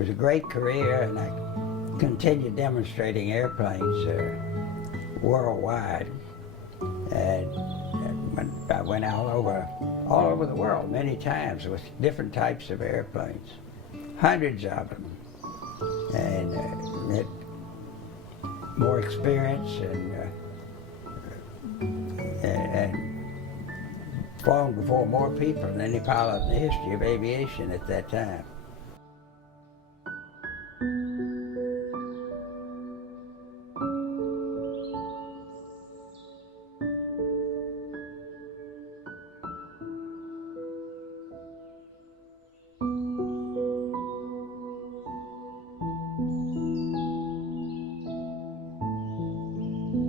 It was a great career, and I continued demonstrating airplanes worldwide. And I went all over the world many times with different types of airplanes, hundreds of them, and more experience and flown before more people than any pilot in the history of aviation at that time.